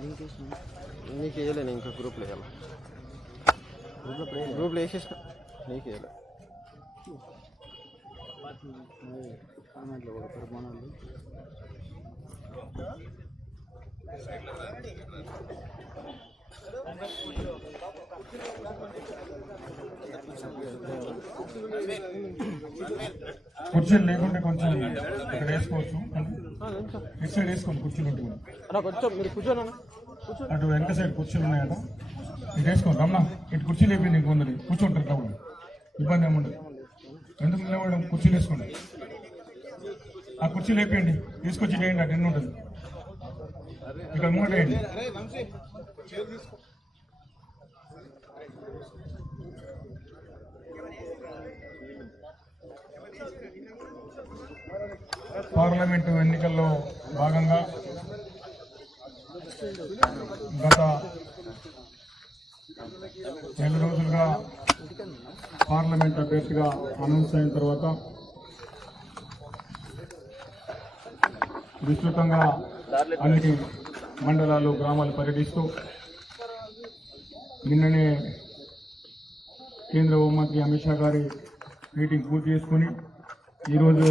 Link నీకు వేయలే నేను ఇంకా గ్రూప్లో వేయాలి గ్రూప్లో గ్రూప్లో వేసేసిన నీకు వేయలే కామెంట్లో కూడా పరిమాణాలు కుర్చీలు లేకుంటే కొంచెం ఇక్కడ వేసుకోవచ్చు. ఇటు సైడ్ వేసుకోండి కుర్చీలు ఉంటే కూడా. అన్న కొంచెం మీరు కూర్చోను అన్న. కూర్చో అటు వెనక సైడ్ కుర్చీలు ఉన్నాయట. ఇటు వేసుకోండి రమ్మా ఇటు కుర్చీలు అయిపోయింది ఇంక ఉన్నది. కూర్చుంటారు కాబట్టి ఇబ్బంది ఏముండదు ఎందుకు నిలబడడం? కుర్చీలు వేసుకోండి. ఆ కుర్చీలు వేయండి తీసుకొచ్చి వేయండి అటు ఎన్ని ఉంటుంది? ఇక్కడ ముంగట వేయండి. పార్లమెంటు ఎన్నికల్లో భాగంగా గత నెల రోజులుగా పార్లమెంట్ అభ్యర్థిగా అనౌన్స్ అయిన తర్వాత విస్తృతంగా అన్ని మండలాలు గ్రామాలు పర్యటిస్తూ నిన్ననే కేంద్ర హోంమంత్రి అమిత్ షా గారి మీటింగ్ పూర్తి చేసుకుని ఈరోజు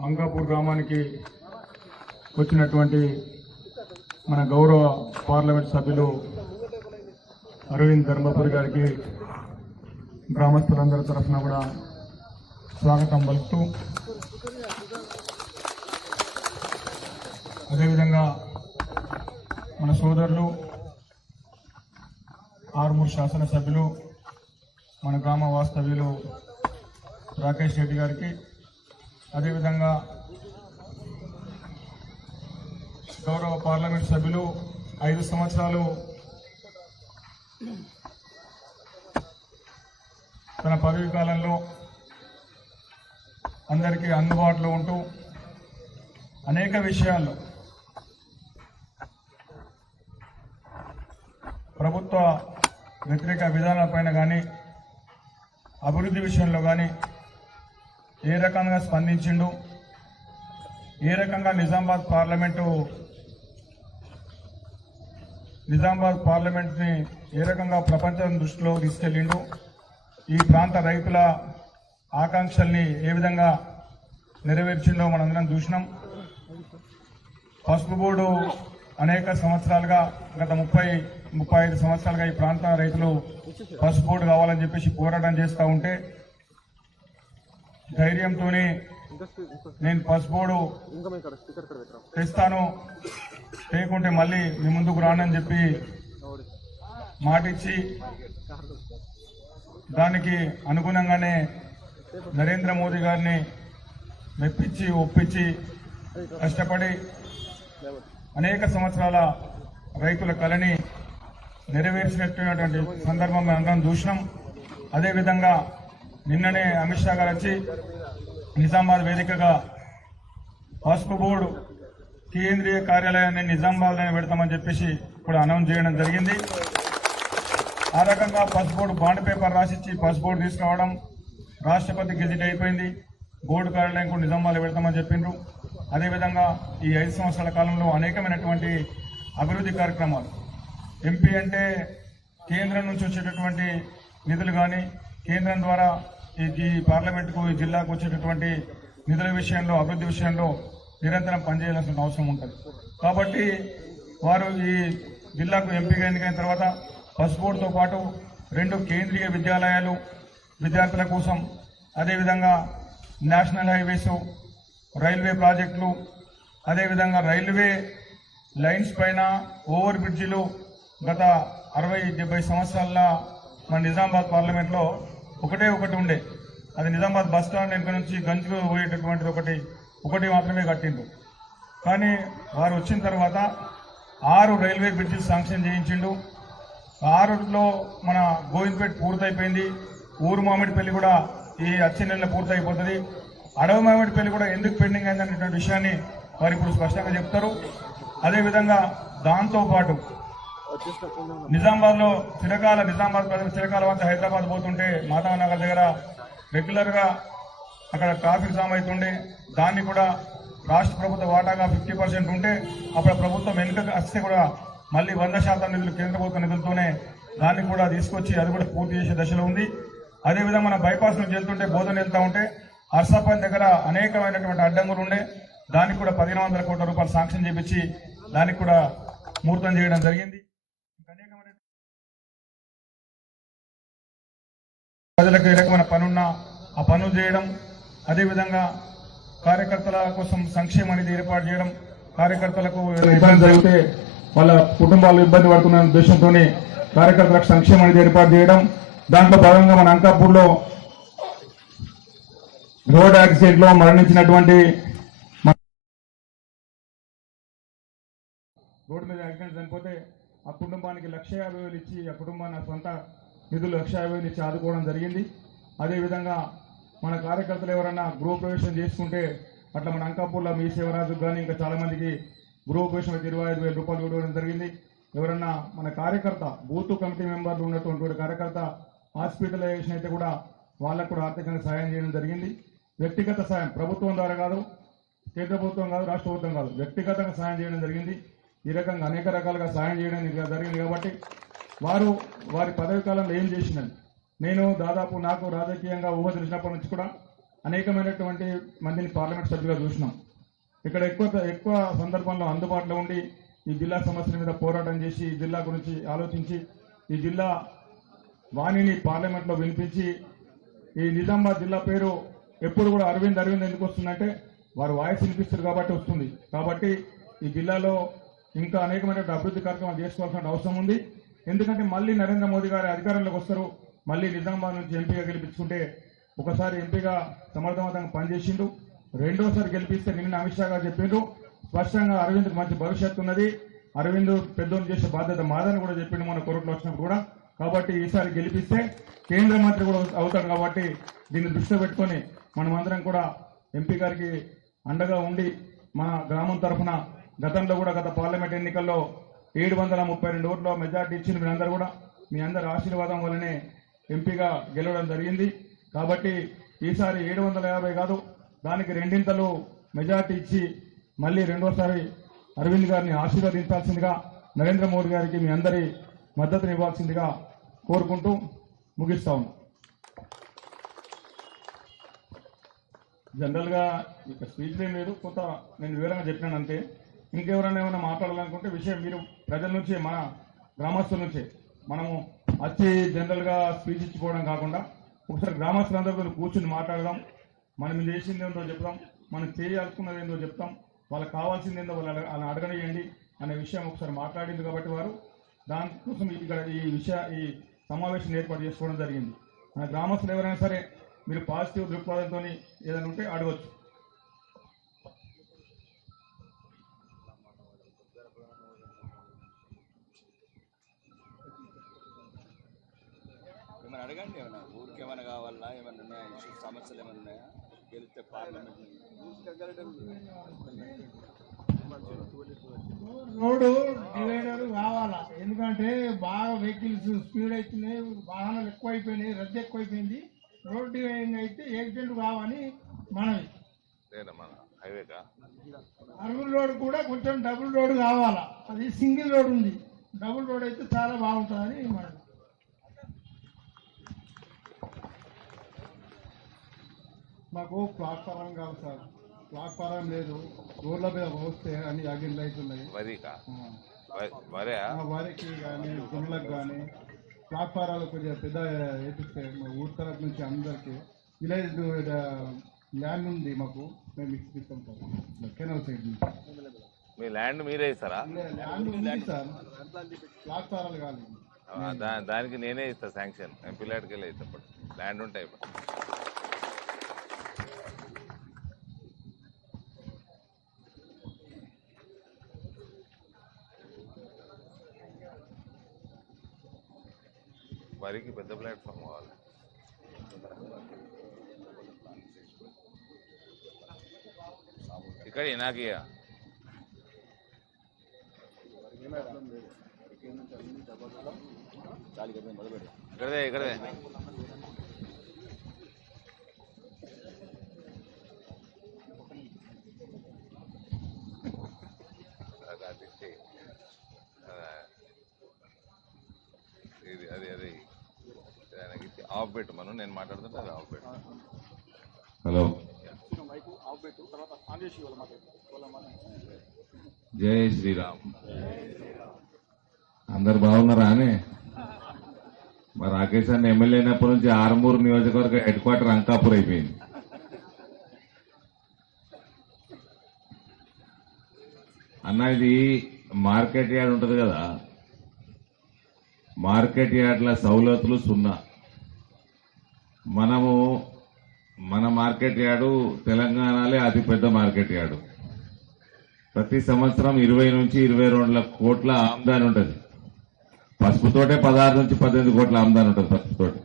అంకాపూర్ గ్రామానికి వచ్చినటువంటి మన గౌరవ పార్లమెంట్ సభ్యులు అరవింద్ ధర్మపురి గారికి గ్రామస్తులందరి తరఫున కూడా స్వాగతం పలుకుతూ అదేవిధంగా మన సోదరులు ఆరుమూరు శాసనసభ్యులు మన గ్రామ వాస్తవ్యులు రాకేష్ రెడ్డి గారికి అదేవిధంగా గౌరవ పార్లమెంట్ సభ్యులు ఐదు సంవత్సరాలు తన పదవి కాలంలో అందరికీ అందుబాటులో ఉంటూ అనేక విషయాల్లో ప్రభుత్వ వ్యతిరేక విధానాలపైన కానీ అభివృద్ధి విషయంలో కానీ ఏ రకంగా స్పందించిండు? ఏ రకంగా నిజామాబాద్ పార్లమెంటు నిజామాబాద్ పార్లమెంట్ని ఏ రకంగా ప్రపంచం దృష్టిలో తీసుకెళ్ళిండు ఈ ప్రాంత రైతుల ఆకాంక్షల్ని ఏ విధంగా నెరవేర్చిండో మనందరం చూసినాం. పసుపు బోర్డు అనేక సంవత్సరాలుగా గత ముప్పై ముప్పై ఐదు సంవత్సరాలుగా ఈ ప్రాంత రైతులు పసుపు బోర్డు కావాలని చెప్పేసి పోరాటం చేస్తూ ఉంటే ధైర్యంతోనే నేను పసుపోడు తెస్తాను. లేకుంటే మళ్ళీ మీ ముందుకు రానని చెప్పి మాటిచ్చి దానికి అనుగుణంగానే నరేంద్ర మోదీ గారిని మెప్పించి ఒప్పించి కష్టపడి అనేక సంవత్సరాల రైతుల కళని నెరవేర్చినటువంటి సందర్భం మేము అందరం చూసినాం. అదేవిధంగా నిన్ననే అమిత్ షా గారు వచ్చి నిజామాబాద్ వేదికగా పసుపు బోర్డు కేంద్రీయ కార్యాలయాన్ని నిజామాబాద్లోనే పెడతామని చెప్పేసి ఇప్పుడు అనౌన్స్ చేయడం జరిగింది. ఆ రకంగా పసుపు బోర్డు బాండ్ పేపర్ రాసిచ్చి పసుపు బోర్డు తీసుకురావడం రాష్ట్రపతి గెజిట్ అయిపోయింది. బోర్డు కార్యాలయం కూడా నిజామాబాద్లో పెడతామని చెప్పిండ్రు. అదేవిధంగా ఈ ఐదు సంవత్సరాల కాలంలో అనేకమైనటువంటి అభివృద్ధి కార్యక్రమాలు ఎంపీ అంటే కేంద్రం నుంచి వచ్చేటటువంటి నిధులు కానీ కేంద్రం ద్వారా ఈ ఈ పార్లమెంటుకు ఈ జిల్లాకు వచ్చేటటువంటి నిధుల విషయంలో అభివృద్ధి విషయంలో నిరంతరం పనిచేయాల్సిన అవసరం ఉంటుంది. కాబట్టి వారు ఈ జిల్లాకు ఎంపీగా ఎన్నికైన తర్వాత పసుపు బోర్డుతో పాటు రెండు కేంద్రీయ విద్యాలయాలు విద్యార్థుల కోసం అదేవిధంగా నేషనల్ హైవేస్ రైల్వే ప్రాజెక్టులు అదేవిధంగా రైల్వే లైన్స్ పైన ఓవర్ బ్రిడ్జిలు గత అరవై డెబ్బై సంవత్సరాల మన నిజామాబాద్ పార్లమెంట్లో ఒకటే ఒకటి ఉండే. అది నిజామాబాద్ బస్ స్టాండ్ వెనుక నుంచి గంజ్కు పోయేటటువంటిది ఒకటి ఒకటి మాత్రమే కట్టిండు కానీ వారు వచ్చిన తర్వాత ఆరు రైల్వే బ్రిడ్జెస్ శాంక్షన్ చేయించిండు. ఆరులో మన గోవింద్పేట పూర్తయిపోయింది. ఊరు మామిడిపల్లి కూడా ఈ వచ్చే నెలలో పూర్తయిపోతుంది. అడవి మామిడిపల్లి కూడా ఎందుకు పెండింగ్ అయిందనేటువంటి విషయాన్ని వారు ఇప్పుడు స్పష్టంగా చెప్తారు. అదేవిధంగా దాంతోపాటు నిజామాబాద్లో నిజామాబాద్లో చిరకాల నిజామాబాద్ ప్రజలు చిరకాల వద్ద హైదరాబాద్ పోతుంటే మాధవనగర్ దగ్గర రెగ్యులర్గా అక్కడ ట్రాఫిక్ జామ్ అవుతుండే. దాన్ని కూడా రాష్ట్ర ప్రభుత్వ వాటాగా ఫిఫ్టీ పర్సెంట్ ఉంటే అప్పుడు ప్రభుత్వం వెనుక వస్తే కూడా మళ్ళీ వంద శాతం నిధులు కేంద్ర ప్రభుత్వ నిధులతోనే దాన్ని కూడా తీసుకొచ్చి అది కూడా పూర్తి చేసే దశలో ఉంది. అదేవిధంగా మన బైపాస్ నుంచి వెళ్తుంటే బోధన వెళ్తూ ఉంటే అర్సాపల్లి దగ్గర అనేకమైనటువంటి అడ్డంకులు ఉండే. దానికి కూడా పదిహేను వందల కోట్ల రూపాయలు శాంక్షన్ చేపించి దానికి కూడా ముహూర్తం చేయడం జరిగింది. ప్రజలకు ఏ రకమైన పనున్నా ఆ పనులు చేయడం అదేవిధంగా కార్యకర్తల కోసం సంక్షేమ నిధి ఏర్పాటు చేయడం కార్యకర్తలకు ఇబ్బంది జరిగితే వాళ్ళ కుటుంబాలు ఇబ్బంది పడుతున్న ఉద్దేశంతో కార్యకర్తలకు సంక్షేమ నిధి ఏర్పాటు చేయడం. దాంట్లో భాగంగా మన అంకాపూర్లో రోడ్ యాక్సిడెంట్లో మరణించినటువంటి రోడ్డు మీద యాక్సిడెంట్ చనిపోతే ఆ కుటుంబానికి లక్ష యాభై వేలు ఇచ్చి ఆ కుటుంబాన్ని సొంత నిధులు లక్ష యాభై ఇచ్చి ఆదుకోవడం జరిగింది. అదేవిధంగా మన కార్యకర్తలు ఎవరైనా గృహప్రవేశం చేసుకుంటే అట్లా మన అంకాపూర్లో మీ శివరాజుకు కానీ ఇంకా చాలా మందికి అయితే ఇరవై ఐదు వేల రూపాయలు ఇవ్వడం జరిగింది. ఎవరన్నా మన కార్యకర్త బూత్ కమిటీ మెంబర్లు ఉన్నటువంటి కార్యకర్త హాస్పిటలైజేషన్ అయితే కూడా వాళ్ళకు కూడా ఆర్థికంగా సహాయం చేయడం జరిగింది. వ్యక్తిగత సాయం ప్రభుత్వం ద్వారా కాదు కేంద్ర ప్రభుత్వం కాదు రాష్ట్ర ప్రభుత్వం కాదు వ్యక్తిగతంగా సాయం చేయడం జరిగింది. ఈ రకంగా అనేక రకాలుగా సాయం చేయడం జరిగింది కాబట్టి వారు వారి పదవి కాలంలో ఏం చేసిందని. నేను దాదాపు నాకు రాజకీయంగా ఊహ తెలిసినప్పటి నుంచి కూడా అనేకమైనటువంటి మందిని పార్లమెంట్ సభ్యులుగా చూసినాం. ఇక్కడ ఎక్కువ ఎక్కువ సందర్భంలో అందుబాటులో ఉండి ఈ జిల్లా సమస్యల మీద పోరాటం చేసి ఈ జిల్లా గురించి ఆలోచించి ఈ జిల్లా వాణిని పార్లమెంట్లో వినిపించి ఈ నిజామాబాద్ జిల్లా పేరు ఎప్పుడు కూడా అరవింద్ అరవింద్ ఎందుకు వస్తుందంటే వారు వాయిస్ వినిపిస్తారు కాబట్టి వస్తుంది. కాబట్టి ఈ జిల్లాలో ఇంకా అనేకమైన అభివృద్ధి కార్యక్రమాలు చేసుకోవాల్సిన అవసరం ఉంది. ఎందుకంటే మళ్ళీ నరేంద్ర మోదీ గారి అధికారంలోకి వస్తారు మళ్ళీ నిజామాబాద్ నుంచి ఎంపీగా గెలిపించుకుంటే ఒకసారి ఎంపీగా సమర్థవంతంగా పనిచేసిండు. రెండోసారి గెలిపిస్తే నిన్న అమిత్ షా గారు చెప్పిండ్రు స్పష్టంగా అరవింద్కు మంచి భవిష్యత్తు ఉన్నది. అరవింద్ పెద్దోళ్ళు చేసే బాధ్యత మాదని కూడా చెప్పిండు మన కోర్టులో వచ్చినప్పుడు కూడా. కాబట్టి ఈసారి గెలిపిస్తే కేంద్ర మంత్రి కూడా అవుతాడు కాబట్టి దీన్ని దృష్టిలో పెట్టుకొని మనమందరం కూడా ఎంపీ గారికి అండగా ఉండి మన గ్రామం తరఫున గతంలో కూడా గత పార్లమెంట్ ఎన్నికల్లో ఏడు వందల ముప్పై రెండు ఓట్ల మెజార్టీ ఇచ్చిన మీరందరూ కూడా మీ అందరి ఆశీర్వాదం వల్లనే ఎంపీగా గెలవడం జరిగింది. కాబట్టి ఈసారి ఏడు వందల యాభై కాదు దానికి రెండింతలు మెజార్టీ ఇచ్చి మళ్ళీ రెండోసారి అరవింద్ గారిని ఆశీర్వదించాల్సిందిగా నరేంద్ర మోడీ గారికి మీ అందరి మద్దతుని ఇవ్వాల్సిందిగా కోరుకుంటూ ముగిస్తా ఉన్నాం. జనరల్గా ఇక స్పీచ్ ఏం లేదు కొంత నేను వివరంగా చెప్పినాను అంతే. ఇంకెవరైనా ఏమైనా మాట్లాడాలనుకుంటే విషయం మీరు ప్రజల నుంచే మన గ్రామస్తుల నుంచే మనము వచ్చి జనరల్గా స్పీచ్ ఇచ్చిపోవడం కాకుండా ఒకసారి గ్రామస్తులందరితో కూర్చుని మాట్లాడదాం. మనం చేసింది ఏందో చెప్తాం మనం చేయాల్సుకున్నది ఏందో చెప్తాం వాళ్ళకి కావాల్సింది ఏందో వాళ్ళు అలా అడగనియండి అనే విషయం ఒకసారి మాట్లాడింది కాబట్టి వారు దానికోసం ఇక్కడ ఈ విషయ ఈ సమావేశం ఏర్పాటు చేసుకోవడం జరిగింది. మన గ్రామస్తులు ఎవరైనా సరే మీరు పాజిటివ్ దృక్పథంతో ఏదైనా ఉంటే అడగచ్చు. అడగండి ఏమైనా ఊరికి ఏమైనా కావాలా ఏమైనా ఉన్నాయా? ఇష్యూస్ సమస్యలు ఏమైనా ఉన్నాయా? గెలిస్తే పార్లమెంట్ రోడ్డు డివైడర్ కావాలా? ఎందుకంటే బాగా వెహికల్స్ స్పీడ్ అవుతున్నాయి వాహనాలు ఎక్కువ అయిపోయినాయి రద్దీ ఎక్కువైపోయింది. రోడ్ డివైడింగ్ అయితే యాక్సిడెంట్ కావని మనవి. అరుగుల రోడ్ కూడా కొంచెం డబుల్ రోడ్ కావాలా? అది సింగిల్ రోడ్ ఉంది. డబుల్ రోడ్ అయితే చాలా బాగుంటుందని మనవి. మాకు ప్లాట్ఫారం కావాలి సార్. ప్లాట్ఫారం లేదు. రోడ్ల మీద వస్తే అన్ని యాగిన్లు అవుతున్నాయి వరికా కానీ గుళ్ళకు కానీ ప్లాట్ఫారాలు కొద్దిగా పెద్ద వేపిస్తే మా ఊరి తరఫు నుంచి అందరికీ విలేజ్ ల్యాండ్ ఉంది మాకు. మేము ఇప్పిస్తాం సార్. కెనల్ సైడ్ నుంచి. మీ ల్యాండ్ మీరే ఇస్తారా? దానికి నేనే ఇస్తా శాంక్షన్. ఎంపీ ల్యాండ్కి వెళ్ళి ఇస్తా. ల్యాండ్ ఉంటాయి ఇప్పుడు వరికి పెద్ద ప్లాట్ఫామ్ కావాలి ఇక్కడ నాకు ఇక చాలు కదా మొదలుపెట్టు ఇక్కడదే ఇక్కడదే అది అది. ఆఫ్ పెట్టు మనం నేను మాట్లాడుతుంటే అది ఆఫ్ పెట్టు హలో. జై శ్రీరామ్. అందరు బాగున్నారా అని? మరి రాకేష్ అన్న ఎమ్మెల్యే అయినప్పటి నుంచి ఆరుమూరు నియోజకవర్గ హెడ్ క్వార్టర్ అంకాపూర్ అయిపోయింది. అన్న ఇది మార్కెట్ యార్డ్ ఉంటుంది కదా. మార్కెట్ యార్డ్ల సౌలతులు సున్నా. మనము మన మార్కెట్ యార్డు తెలంగాణలే అతిపెద్ద మార్కెట్ యార్డు. ప్రతి సంవత్సరం ఇరవై నుంచి ఇరవై రెండు కోట్ల ఆమ్దాని ఉంటుంది. పసుపుతోటే పదహారు నుంచి పద్దెనిమిది కోట్ల ఆమ్దాని ఉంటుంది పసుపుతోటి.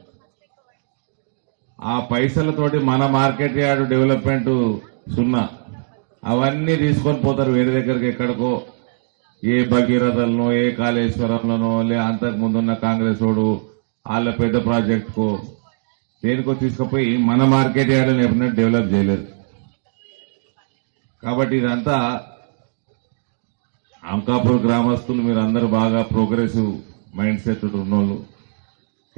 ఆ పైసలతోటి మన మార్కెట్ యార్డు డెవలప్మెంట్ సున్నా. అవన్నీ తీసుకొని పోతారు వేరే దగ్గరికి ఎక్కడికో. ఏ భగీరథలను ఏ కాళేశ్వరంలోనో లే అంతకు ముందున్న కాంగ్రెస్ వాడు వాళ్ళ పెద్ద ప్రాజెక్టుకో. దేనికో తీసుకుపోయి మన మార్కెట్ యార్డ్ని ఎప్పుడైనా డెవలప్ చేయలేదు. కాబట్టి ఇదంతా అంకాపూర్ గ్రామస్తులు మీరు అందరూ బాగా ప్రోగ్రెసివ్ మైండ్ సెట్ ఉన్నోళ్ళు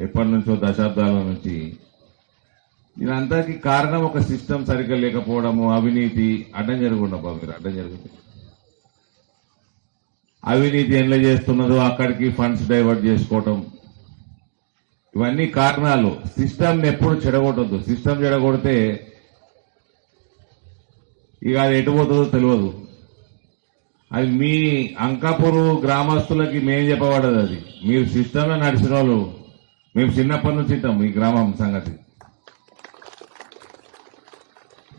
ఎప్పటి నుంచో దశాబ్దాల నుంచి. దీనంతకి కారణం ఒక సిస్టమ్ సరిగ్గా లేకపోవడము అవినీతి అడ్డం జరగకుండా బాబు మీరు అడ్డం జరుగుతుంది. అవినీతి ఎట్లా చేస్తున్నదో అక్కడికి ఫండ్స్ డైవర్ట్ చేసుకోవటం. ఇవన్నీ కారణాలు. సిస్టమ్ ఎప్పుడు చెడగొట్టద్దు. సిస్టమ్ చెడగొడితే ఇక అది ఎటు పోతుందో తెలియదు అది మీ అంకాపూరు గ్రామస్తులకి మేం చెప్పబడదు అది. మీరు సిస్టంలో నడిచిన వాళ్ళు. మేము చిన్నప్పటి నుంచి ఉంటాం మీ గ్రామం సంగతి.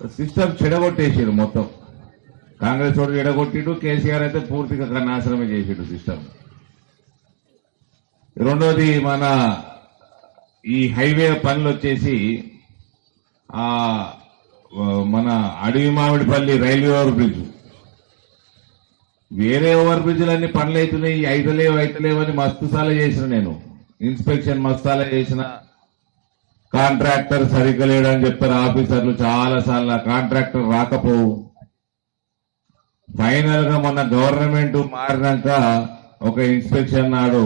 సిస్టమ్ చెడగొట్టేసారు మొత్తం. కాంగ్రెస్ వాడు చెడగొట్టిడు కేసీఆర్ అయితే పూర్తిగా నాశనమే చేసాడు సిస్టమ్. రెండోది మన ఈ హైవే పనులు వచ్చేసి ఆ మన Adavi Mamidipalli railway over bridge వేరే ఓవర్ బ్రిడ్జ్లన్నీ పనులు అవుతున్నాయి అయితలేవు అయితలేవు అని మస్తు సాల చేసిన నేను. ఇన్స్పెక్షన్ మస్తాల చేసిన కాంట్రాక్టర్ సరిగ్గా లేడని చెప్తారు ఆఫీసర్లు చాలా సార్లు కాంట్రాక్టర్ రాకపోవు. ఫైనల్గా మొన్న గవర్నమెంట్ మారినాక ఒక ఇన్స్పెక్షన్ నాడు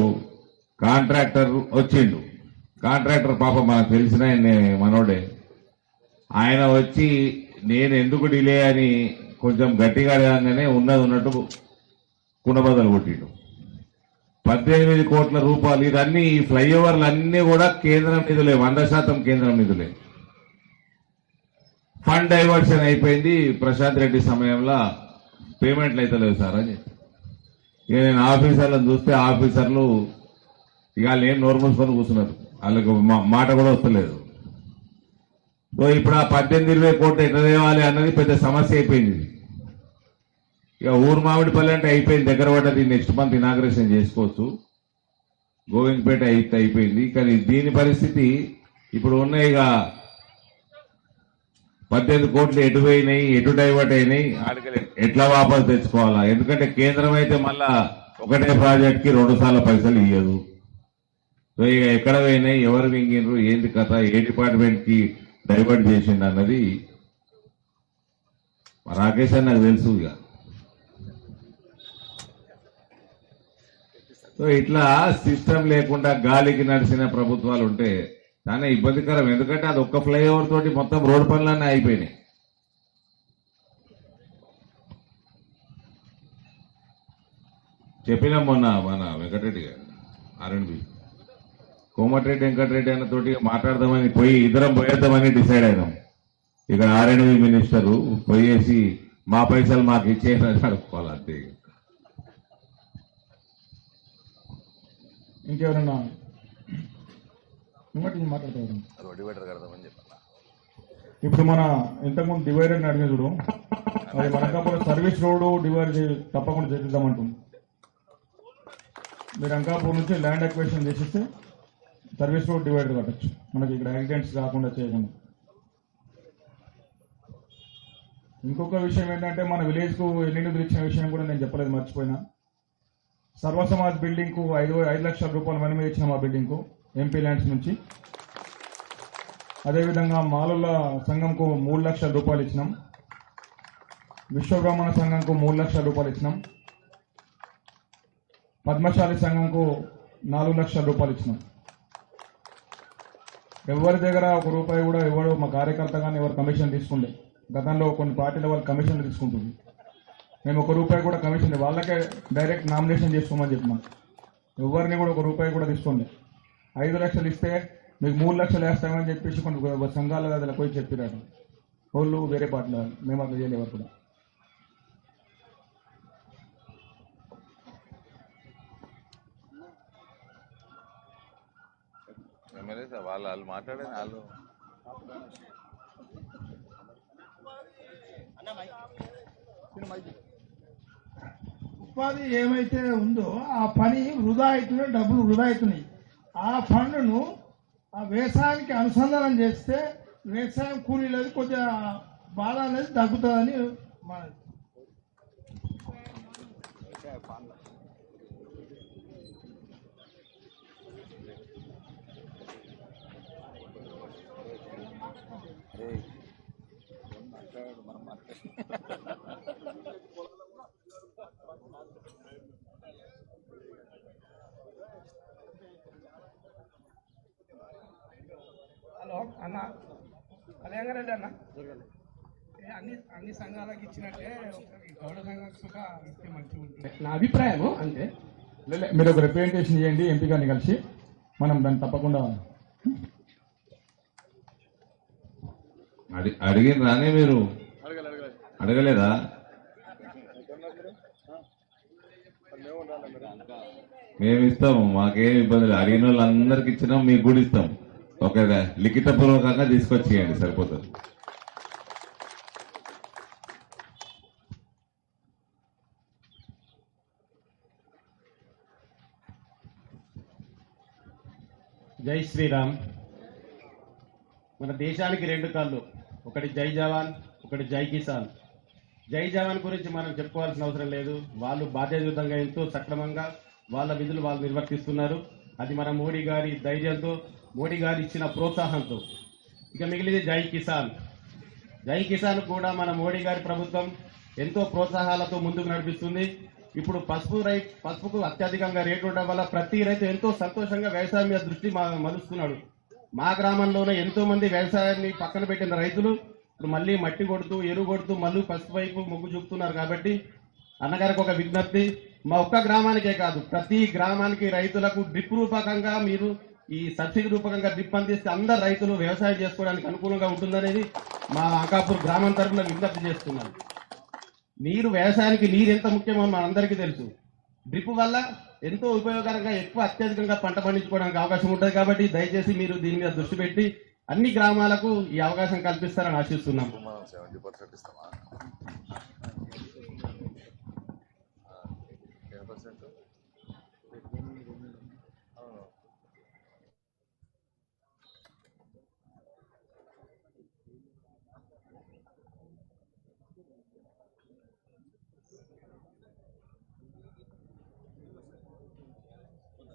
కాంట్రాక్టర్ వచ్చిండు. కాంట్రాక్టర్ పాప మనకు తెలిసిన మనోడే. ఆయన వచ్చి నేను ఎందుకు డిలే అని కొంచెం గట్టిగా అడగంగానే ఉన్నది ఉన్నట్టు కుండబద్దలు కొట్టిండు. పద్దెనిమిది కోట్ల రూపాయలు ఇదన్నీ ఈ ఫ్లైఓవర్లు అన్నీ కూడా కేంద్రం నిధులే వంద శాతం కేంద్రం నిధులే. ఫండ్ డైవర్షన్ అయిపోయింది ప్రశాంత్ రెడ్డి సమయంలో పేమెంట్లు అయితే లేవు సార్ అని చెప్పి. ఇక నేను ఆఫీసర్లను చూస్తే ఆఫీసర్లు ఇక ఏం నోరు మూసుకొని కూర్చున్నారు. వాళ్ళకి మా- మాట కూడా వస్తలేదు. సో ఇప్పుడు ఆ పద్దెనిమిది ఇరవై కోట్లు ఎట్లా తేవాలి అన్నది పెద్ద సమస్య అయిపోయింది. ఇక ఊరు మామిడిపల్లి అంటే అయిపోయింది దగ్గర పడ్డది నెక్స్ట్ మంత్ ఇనాగ్రేషన్ చేసుకోవచ్చు. గోవిందపేట అయితే అయిపోయింది. కానీ దీని పరిస్థితి ఇప్పుడు ఉన్న ఇక పద్దెనిమిది కోట్లు ఎటు పోయినాయి ఎటు డైవర్ట్ అయినాయి ఎట్లా వాపసు తెచ్చుకోవాలా? ఎందుకంటే కేంద్రం అయితే మళ్ళా ఒకటే ప్రాజెక్ట్కి రెండు సార్లు పైసలు ఇయ్యదు. సో ఇక ఎక్కడ పోయినాయి ఎవరు మింగిండ్రు ఏంది కథ ఏ డిపార్ట్మెంట్కి డైవర్ట్ చేసిండు అన్నది రాకేష్ అని నాకు తెలుసు ఇక. సో ఇట్లా సిస్టమ్ లేకుండా గాలికి నడిచిన ప్రభుత్వాలు ఉంటే చాలా ఇబ్బందికరం. ఎందుకంటే అది ఒక్క ఫ్లైఓవర్ తోటి మొత్తం రోడ్ పనులన్నీ అయిపోయినాయి. చెప్పినాం మొన్న మన వెంకటరెడ్డి గారు ఆర్ఎండ్బి కోమటిరెడ్డి వెంకటరెడ్డి అన్న తోటి మాట్లాడదామని పోయి ఇద్దరం పోయేద్దామని డిసైడ్ అయినాం. ఇక్కడ ఆర్ఎండ్బి మినిస్టరు పోయేసి మా పైసలు మాకు ఇచ్చేయని అడుక్కోవాలి అంతే ఇక. ఇంకెవరన్నా? ఇప్పుడు మన ఇంతకుముందు డివైడర్ నడిచిన చూడు. అది మనకాపురం సర్వీస్ రోడ్ డివైడ్ తప్పకుండా చేపిద్దామంటుంది మీరు అంకాపూర్ నుంచి ల్యాండ్ అక్వేషన్ చేసిస్తే సర్వీస్ రోడ్ డివైడర్ కట్టచ్చు మనకి ఇక్కడ యాక్సిడెంట్స్ కాకుండా చేయకుండా. ఇంకొక విషయం ఏంటంటే మన విలేజ్కు కు ఎన్ని ఇచ్చిన విషయం కూడా నేను చెప్పలేదు మర్చిపోయినా. సర్వసమాజ్ బిల్డింగ్కు ఐదు ఐదు లక్షల రూపాయలు మన మీద ఇచ్చిన మా బిల్డింగ్కు ఎంపీ ల్యాండ్స్ నుంచి. అదేవిధంగా మాలుల సంఘంకు మూడు లక్షల రూపాయలు ఇచ్చినాం. విశ్వబ్రహ్మణ సంఘంకు మూడు లక్షల రూపాయలు ఇచ్చినాం. పద్మశాలి సంఘంకు నాలుగు లక్షల రూపాయలు ఇచ్చినాం. ఎవరి దగ్గర ఒక రూపాయి కూడా ఎవరు మా కార్యకర్త కానీ ఎవరు కమిషన్ తీసుకుండే. గతంలో కొన్ని పార్టీల వాళ్ళు కమిషన్ తీసుకుంటుంది మేము ఒక రూపాయి కూడా కమిషన్ వాళ్ళకే డైరెక్ట్ నామినేషన్ చేసుకోమని చెప్పినాం. ఎవరిని కూడా ఒక రూపాయి కూడా తీసుకోండి. ఐదు లక్షలు ఇస్తే మీకు మూడు లక్షలు వేస్తామని చెప్పేసి కొన్ని సంఘాల దగ్గర పోయి చెప్పినారు. వాళ్ళు వేరే పార్టీల మేము అట్లా చేయలేవారు కూడా. ఎమ్మెల్యే సార్ వాళ్ళు వాళ్ళు మాట్లాడే వాళ్ళు. ఉపాధి ఏమైతే ఉందో ఆ పని వృధా అవుతున్నాయి డబ్బులు వృధా అవుతున్నాయి. ఆ ఫండ్ను ఆ వ్యవసాయానికి అనుసంధానం చేస్తే వ్యవసాయం కూలీలది కొద్దిగా బాధ అనేది తగ్గుతుందని మన హలో అన్న. కళ్యాణరెడ్డి అన్న అన్ని అన్ని సంఘాలకు ఇచ్చినట్టే ఈ గౌడ సంఘానికి కూడా ఇస్తే మంచిగా ఉంటుంది. నా అభిప్రాయము అంతే. లే, మీరు ఒక రిప్రజెంటేషన్ చేయండి ఎంపీ గారిని కలిసి. మనం దాన్ని తప్పకుండా అడి అడిగిన రానే మీరు అడగాలి అడగాలి. అడగలేదా? మేము ఇస్తాము మాకేం ఇబ్బంది లేదు. అడిగిన వాళ్ళందరికి ఇచ్చినాం మీకు కూడా ఇస్తాం. ఒక లిఖితపూర్వకంగా తీసుకొచ్చేయండి సరిపోతుంది. జై శ్రీరామ్. మన దేశానికి రెండు కాళ్ళు. ఒకటి జై జవాన్ ఒకటి జై కిసాన్. జై జవాన్ గురించి మనం చెప్పుకోవాల్సిన అవసరం లేదు. వాళ్ళు బాధ్యతయుతంగా ఎంతో సక్రమంగా వాళ్ళ విధులు వాళ్ళు నిర్వర్తిస్తున్నారు. అది మన మోడీ గారి ధైర్యంతో మోడీ గారు ఇచ్చిన ప్రోత్సాహంతో. ఇక మిగిలింది జై కిసాన్. జై కిసాన్ కూడా మన మోడీ గారి ప్రభుత్వం ఎంతో ప్రోత్సాహాలతో ముందుకు నడిపిస్తుంది. ఇప్పుడు పసుపు రై పసుపుకు అత్యధికంగా రేటు ఉండడం వల్ల ప్రతి రైతు ఎంతో సంతోషంగా వ్యవసాయం మీద దృష్టి మా- మలుస్తున్నాడు. మా గ్రామంలోనే ఎంతో మంది వ్యవసాయాన్ని పక్కన పెట్టిన రైతులు. ఇప్పుడు మళ్ళీ మట్టి కొడుతూ ఎరువు కొడుతూ మళ్ళీ పసుపు వైపు మొగ్గు చూపుతున్నారు కాబట్టి అన్నగారికి ఒక విజ్ఞప్తి. మా ఒక్క గ్రామానికే కాదు ప్రతి గ్రామానికి రైతులకు డ్రిప్ రూపకంగా మీరు ఈ సబ్సిడీ రూపకంగా డ్రిప్ అందిస్తే అందరు రైతులు వ్యవసాయం చేసుకోవడానికి అనుకూలంగా ఉంటుందనేది మా అంకాపూర్ గ్రామం తరఫున విజ్ఞప్తి చేస్తున్నాను. నీరు వ్యవసాయానికి నీరు ఎంత ముఖ్యమో మనందరికీ తెలుసు. డ్రిప్ వల్ల ఎంతో ఉపయోగకరంగా ఎక్కువ అత్యధికంగా పంట పండించుకోవడానికి అవకాశం ఉంటుంది కాబట్టి దయచేసి మీరు దీని మీద దృష్టి పెట్టి అన్ని గ్రామాలకు ఈ అవకాశం కల్పిస్తారని ఆశిస్తున్నాం మనం సెవెంటీ పర్సెంట్ ఇస్తామా టెన్ పర్సెంట్ అవును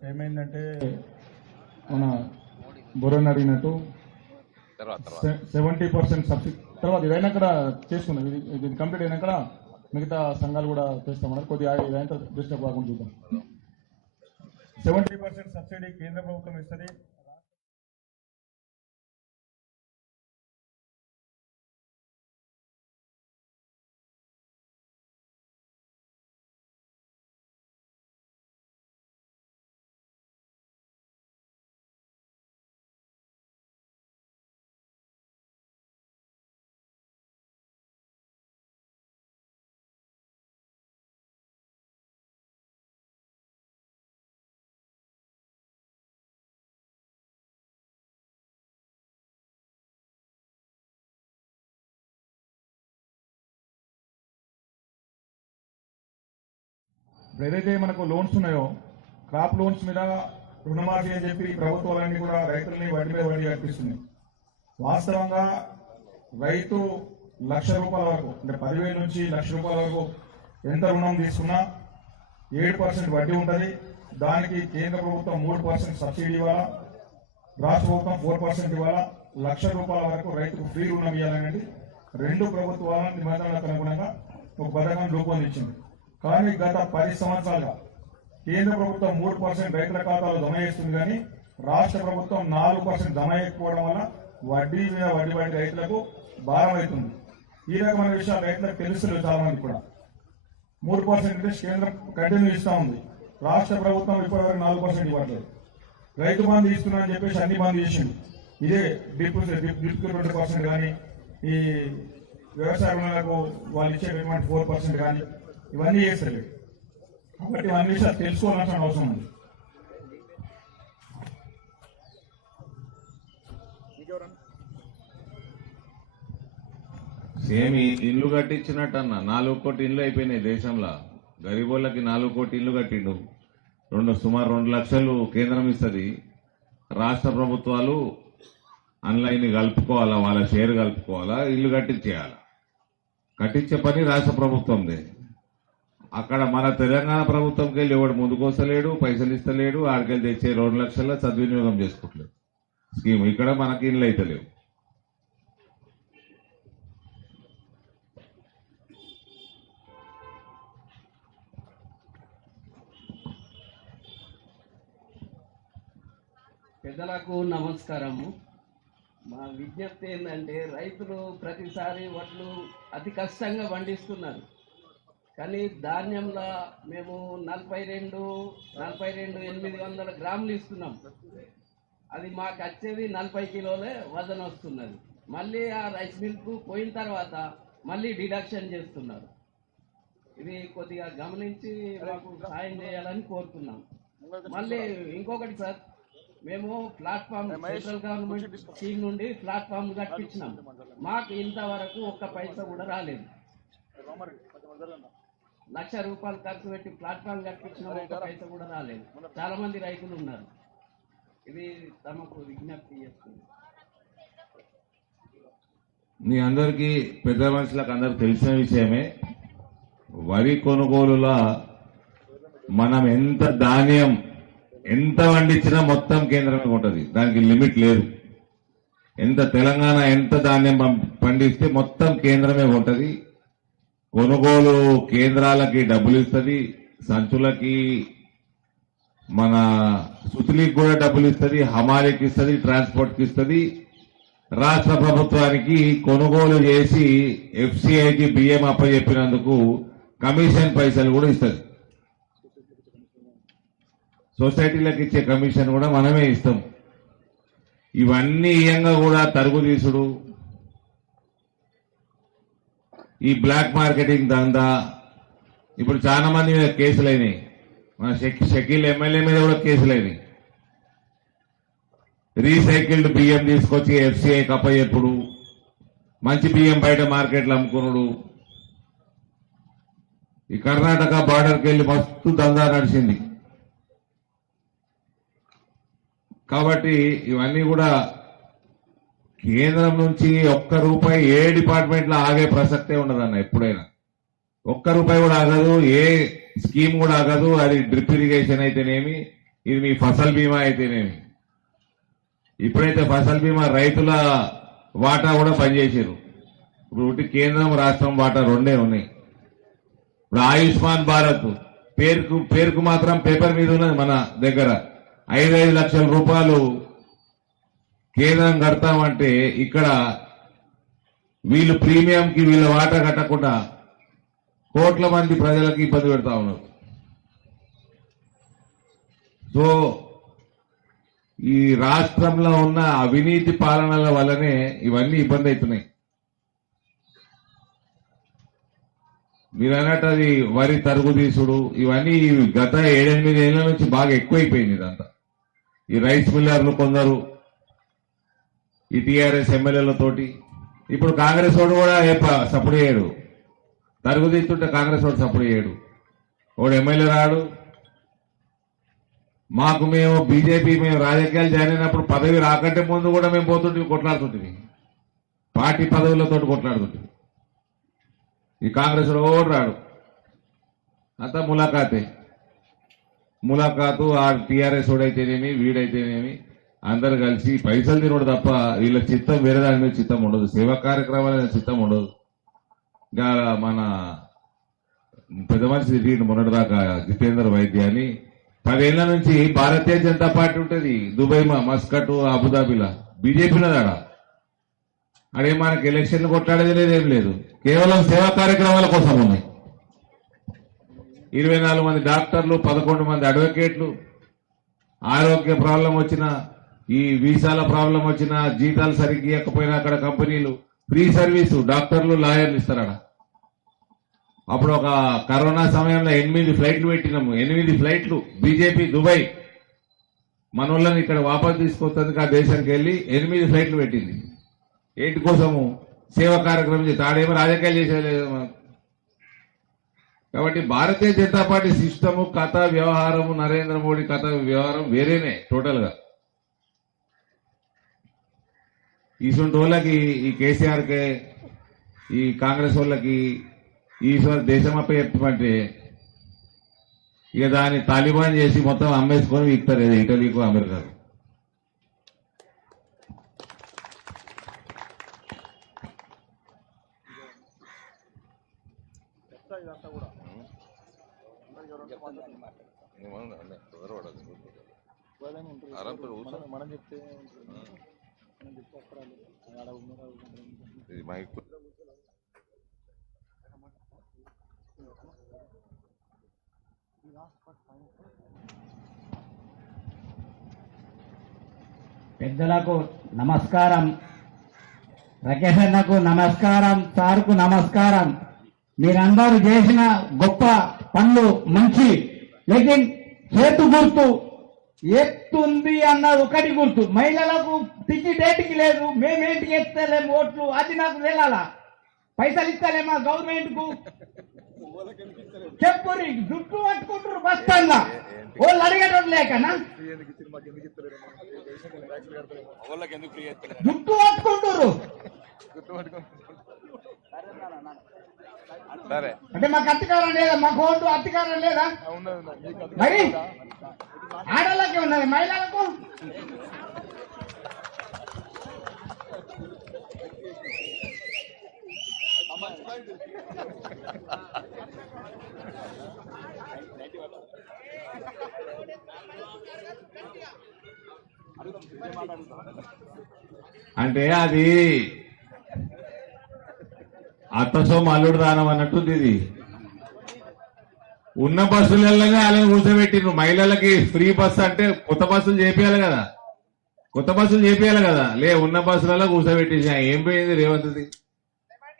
ఏమైందంటే మన బుర్రని అడిగినట్టు సెవెంటీ పర్సెంట్ సబ్సిడీ తర్వాత ఇదైనా కూడా చేసుకున్నాం. ఇది ఇది కంప్లీట్ అయినాక మిగతా సంఘాలు కూడా చేస్తామన్నారు. కొద్దిగా ఇదైనా డిస్టర్బ్ కాకుండా చూద్దాం. సెవెంటీ పర్సెంట్ సబ్సిడీ కేంద్ర ప్రభుత్వం ఇస్తుంది. ఇప్పుడు ఏదైతే మనకు లోన్స్ ఉన్నాయో క్రాప్ లోన్స్ మీద రుణమాఫీ అని చెప్పి ప్రభుత్వాలన్నీ కూడా రైతుల్ని వడ్డీ మీద వడ్డీ కల్పిస్తున్నాయి. వాస్తవంగా రైతు లక్ష రూపాయల వరకు అంటే పదివేల నుంచి లక్ష రూపాయల వరకు ఎంత రుణం తీసుకున్నా ఏడు పర్సెంట్ వడ్డీ ఉంటుంది. దానికి కేంద్ర ప్రభుత్వం మూడు పర్సెంట్ సబ్సిడీ ఇవ్వాలా? రాష్ట్ర ప్రభుత్వం ఫోర్ పర్సెంట్ ఇవ్వాలా? లక్ష రూపాయల వరకు రైతుకు ఫ్రీ రుణం ఇవ్వాలనేది రెండు ప్రభుత్వాల నిబంధనలకు అనుగుణంగా ఒక పథకం రూపొందించింది. కానీ గత పది సంవత్సరాలుగా కేంద్ర ప్రభుత్వం మూడు పర్సెంట్ రైతుల ఖాతాలో జమ చేస్తుంది కానీ రాష్ట్ర ప్రభుత్వం నాలుగు పర్సెంట్ జమ చేయకపోవడం వల్ల వడ్డీ మీద వడ్డీ పడి రైతులకు భారం అవుతుంది. ఈ రకమైన విషయాలు రైతులకు తెలుసు చాలా మంది కూడా. మూడు పర్సెంట్ ఇంట్రెస్ట్ కేంద్రం కంటిన్యూ ఇస్తా ఉంది. రాష్ట్ర ప్రభుత్వం ఇప్పటివరకు నాలుగు పర్సెంట్ ఇవ్వట్లేదు. రైతు బంధు ఇస్తున్నా అని చెప్పేసి అన్ని బంద్ చేసింది ఇదే డిప్యూ డిప్ ట్వంటీ పర్సెంట్ కానీ ఈ వ్యవసాయ రుణాలకు వాళ్ళు ఇచ్చేటటువంటి ఫోర్ పర్సెంట్ కానీ ఇవన్నీ చేస్తారు కాబట్టి ఇవన్నీ సార్ తెలుసుకోవాల్సిన అవసరం ఉంది. సేమ్ ఇల్లు కట్టించినట్టు అన్న నాలుగు కోటి ఇల్లు అయిపోయినాయి దేశంలో. గరీబోళ్ళకి నాలుగు కోటి ఇల్లు కట్టిండు. రెండు సుమారు రెండు లక్షలు కేంద్రం ఇస్తుంది. రాష్ట్ర ప్రభుత్వాలు ఆన్లైన్ కలుపుకోవాలా వాళ్ళ షేర్ కలుపుకోవాలా ఇల్లు కట్టించేయాలా? కట్టించే పని రాష్ట్ర ప్రభుత్వందే. అక్కడ మన తెలంగాణ ప్రభుత్వంకి వెళ్ళి ఎవడు ముందుకోసలేడు పైసలు ఇస్తలేడు ఆడికెళ్ళి తెచ్చే రెండు లక్షల సద్వినియోగం చేసుకోవట్లేదు స్కీమ్ ఇక్కడ మనకి ఇల్లు అయితే లేవు. పెద్దలకు నమస్కారము. మా విజ్ఞప్తి ఏంటంటే రైతులు ప్రతిసారి వడ్లు అతి కష్టంగా పండిస్తున్నారు. కానీ ధాన్యంలో మేము నలభై రెండు నలభై రెండు ఎనిమిది వందల గ్రాములు ఇస్తున్నాం. అది మాకు వచ్చేది నలభై కిలోలే వజన్ వస్తున్నది. మళ్ళీ ఆ రైస్ మిల్క్ పోయిన తర్వాత మళ్ళీ డిడక్షన్ చేస్తున్నారు. ఇది కొద్దిగా గమనించి మాకు సాయం చేయాలని కోరుతున్నాం. మళ్ళీ ఇంకొకటి సార్ మేము ప్లాట్ఫామ్ సెంట్రల్ గవర్నమెంట్ స్కీమ్ నుండి ప్లాట్ఫామ్ కట్టించినాం. మాకు ఇంతవరకు ఒక్క పైసా కూడా రాలేదు. లక్ష రూపాయలు ఖర్చు పెట్టి ప్లాట్ఫామ్ కట్టించినా ఒక్క పైసా కూడా రాలేదు. చాలా మంది రైతులు ఉన్నారు. ఇది తమకు విజ్ఞప్తి చేస్తుంది. మీ అందరికీ పెద్ద మనుషులకు అందరికి తెలిసిన విషయమే వరి కొనుగోలుల మనం ఎంత ధాన్యం ఎంత పండించినా మొత్తం కేంద్రమే ఉంటుంది. దానికి లిమిట్ లేదు. ఎంత తెలంగాణ ఎంత ధాన్యం పండిస్తే మొత్తం కేంద్రమే ఉంటుంది. కొనుగోలు కేంద్రాలకి డబ్బులు ఇస్తుంది సంచులకి మన సుతులికి కూడా డబ్బులు ఇస్తుంది హమాలికి ఇస్తుంది ట్రాన్స్పోర్ట్కి ఇస్తుంది రాష్ట్ర ప్రభుత్వానికి కొనుగోలు చేసి ఎఫ్సిఐకి బియ్యం అప్పచెప్పినందుకు కమిషన్ పైసలు కూడా ఇస్తుంది. సొసైటీలకు ఇచ్చే కమిషన్ కూడా మనమే ఇస్తాం. ఇవన్నీ ఇయంగా కూడా తరుగు తీసుడు ఈ బ్లాక్ మార్కెటింగ్ దందా. ఇప్పుడు చాలా మంది మీద కేసులైనాయి మన షకీల్ ఎమ్మెల్యే మీద కూడా కేసులైనాయి రీసైకిల్డ్ బియ్యం తీసుకొచ్చి ఎఫ్సిఐ కప్పయ్యప్పుడు మంచి బియ్యం బయట మార్కెట్లో అమ్ముకునుడు. ఈ కర్ణాటక బార్డర్కి వెళ్ళి మస్తు దందా నడిచింది. కాబట్టి ఇవన్నీ కూడా కేంద్రం నుంచి ఒక్క రూపాయి ఏ డిపార్ట్మెంట్లో ఆగే ప్రసక్తే ఉండదన్న ఎప్పుడైనా. ఒక్క రూపాయి కూడా ఆగదు ఏ స్కీమ్ కూడా ఆగదు అది డ్రిప్ ఇరిగేషన్ అయితేనేమి ఇది మీ ఫసల్ బీమా అయితేనేమి. ఇప్పుడైతే ఫసల్ బీమా రైతుల వాటా కూడా పనిచేసారు ఇప్పుడు కేంద్రం రాష్ట్రం వాటా రెండే ఉన్నాయి. ఇప్పుడు ఆయుష్మాన్ భారత్ పేరుకు పేరుకు మాత్రం పేపర్ మీద ఉన్నది మన దగ్గర. ఐదు ఐదు లక్షల రూపాయలు కేంద్రం కడతామంటే ఇక్కడ వీళ్ళు ప్రీమియంకి వీళ్ళ వాటా కట్టకుండా కోట్ల మంది ప్రజలకు ఇబ్బంది పెడతా ఉన్నారు. సో ఈ రాష్ట్రంలో ఉన్న అవినీతి పాలనల వల్లనే ఇవన్నీ ఇబ్బంది అవుతున్నాయి. మీరు అన్నట్టు అది వరి తరుగు తీసుడు ఇవన్నీ గత ఏడెనిమిది ఏళ్ళ నుంచి బాగా ఎక్కువైపోయింది ఇదంతా. ఈ రైస్ మిల్లర్లు కొందరు ఈ టీఆర్ఎస్ ఎమ్మెల్యేలతోటి ఇప్పుడు కాంగ్రెస్ వాడు కూడా ఏ సపోర్ట్ చేయడు. తరుగు తీస్తుంటే కాంగ్రెస్ వాడు సపోర్ట్ చేయడు. వాడు ఎమ్మెల్యే రాడు. మాకు మేము బీజేపీ మేము రాజకీయాలు జాయిన్ అయినప్పుడు పదవి రాకంటే ముందు కూడా మేము పోతుంటే కొట్లాడుతుంటివి పార్టీ పదవులతో కొట్లాడుతుంటివి ఈ కాంగ్రెస్ ఓడు రాడు. అంతా ములాఖాతే. ములాఖాతు ఆ టీఆర్ఎస్ వాడైతేనేమి వీడైతేనేమి అందరు కలిసి పైసలు తినడు తప్ప వీళ్ళ చిత్తం వేరే దాని మీద చిత్తం ఉండదు. సేవా కార్యక్రమాల చిత్తం ఉండదు. ఇంకా మన పెద్ద మనిషి తిరిగి మొన్నటిదాకా జితేందర్ వైద్య అని పదేళ్ళ నుంచి భారతీయ జనతా పార్టీ ఉంటుంది. దుబాయ్ మా మస్కట్ అబుదాబిలా. బీజేపీలో ఆడ. అడే మనకి ఎలక్షన్లు కొట్లాడేది లేదు ఏం లేదు. కేవలం సేవా కార్యక్రమాల కోసం ఉన్నాయి. ఇరవై నాలుగు మంది డాక్టర్లు పదకొండు మంది అడ్వకేట్లు ఆరోగ్య ప్రాబ్లం వచ్చినా ఈ వీసాల ప్రాబ్లం వచ్చినా జీతాలు సరిగ్గా ఇవ్వకపోయినా అక్కడ కంపెనీలు ఫ్రీ సర్వీసు డాక్టర్లు లాయర్లు ఇస్తారట. అప్పుడు ఒక కరోనా సమయంలో ఎనిమిది ఫ్లైట్లు పెట్టినాము. ఎనిమిది ఫ్లైట్లు. BJP Dubai. మన వాళ్ళని ఇక్కడ వాపసు తీసుకొస్తుంది ఆ దేశానికి వెళ్ళి ఎనిమిది ఫ్లైట్లు పెట్టింది. ఏంటి కోసము? సేవా కార్యక్రమం చేసి ఆడేమో రాజకీయాలు చేసేలేదు కాబట్టి భారతీయ జనతా పార్టీ సిస్టము కథ వ్యవహారము నరేంద్ర మోడీ కథ వ్యవహారం వేరేనే టోటల్గా గా ఇటువంటి వాళ్ళకి ఈ కేసీఆర్కే ఈ కాంగ్రెస్ వాళ్ళకి ఈశ్వర్ దేశమప్ప చెప్తామంటే ఇక దాన్ని తాలిబాన్ చేసి మొత్తం అమ్మేసుకొని ఇస్తారు ఏదో ఇటలీకు అమెరికాకు ఆరాంతో కూర్చో. మనం చెప్తే మనం చెప్తే వస్తారు ఆడ ఉన్నారు ఇది మైక్ పెద్దలకు నమస్కారం. రకేష్ అన్నకు నమస్కారం. సార్కు నమస్కారం. మీరందరూ చేసిన గొప్ప పనులు మంచి. లేకిన్ చేతు గుర్తు ఎత్తుంది అన్నది ఒకటి గుర్తు మహిళలకు టికెట్ ఏటికి లేదు మేమేంటికి ఎత్తలేము ఓట్లు అది నాకు తెలాలా పైసలు ఇస్తలేమా గవర్నమెంట్కు చెప్పు జుట్టు పట్టుకుంటారు బస్ స్టాండ్ వాళ్ళు అడిగేటోళ్ళు లేకనా జుట్టు పట్టుకుంటారు అంటే మాకు అధికారం లేదా మాకు ఓటు అధికారం లేదా మరి ఆడవాళ్ళకి ఉన్నది మహిళలకు? అంటే అది అత్తసో మల్లుడు దానం అన్నట్టుంది ఇది. ఉన్న బస్సులలోనే వాళ్ళని కూర్చోబెట్టిండ్రు. మహిళలకి ఫ్రీ బస్సు అంటే కొత్త బస్సులు చేపియాలి కదా. కొత్త బస్సులు చేపియాలి కదా. లే ఉన్న బస్సులలో కూర్చోబెట్టేసి ఏం పోయింది రేవంత్ది?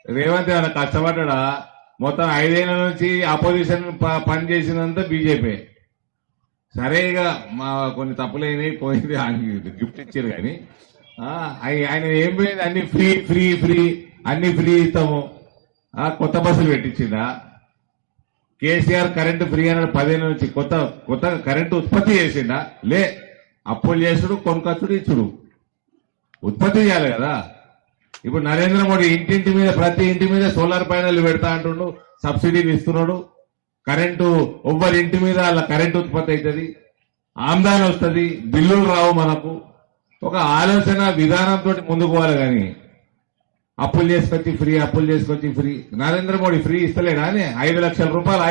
రేవంత్ ఏమైనా కష్టపడ్డా మొత్తం ఐదేళ్ళ నుంచి అపోజిషన్ ప- పని చేసినంత బీజేపీ. సరే ఇక మా కొన్ని తప్పులైనవి పోయింది ఆయనకి గిఫ్ట్ ఇచ్చారు కానీ. ఆయన ఏం పోయింది? అన్ని ఫ్రీ ఫ్రీ ఫ్రీ అన్ని ఫ్రీ ఇస్తాము. కొత్త బస్సులు పెట్టించిందా కేసీఆర్ కరెంటు ఫ్రీ అని పదిహేను నుంచి కొత్త కొత్త కరెంటు ఉత్పత్తి చేసిండా? లే. అప్పులు చేసుడు కొనుకొచ్చుడు ఇచ్చుడు. ఉత్పత్తి చేయాలి కదా. ఇప్పుడు నరేంద్ర మోడీ ఇంటింటి మీద ప్రతి ఇంటి మీద సోలార్ ప్యానెల్ పెడతా అంటుండు సబ్సిడీని ఇస్తున్నాడు. కరెంటు ఒవ్వరి ఇంటి మీద అలా కరెంటు ఉత్పత్తి అవుతుంది. ఆమ్దాని వస్తుంది. బిల్లులు రావు మనకు. ఒక ఆలోచన విధానంతో ముందుకు పోవాలి కానీ అప్పులు చేసుకొచ్చి ఫ్రీ అప్పులు చేసుకొచ్చి ఫ్రీ. నరేంద్ర మోడీ ఫ్రీ ఇస్తలేడా అని ఐదు లక్షల రూపాయలు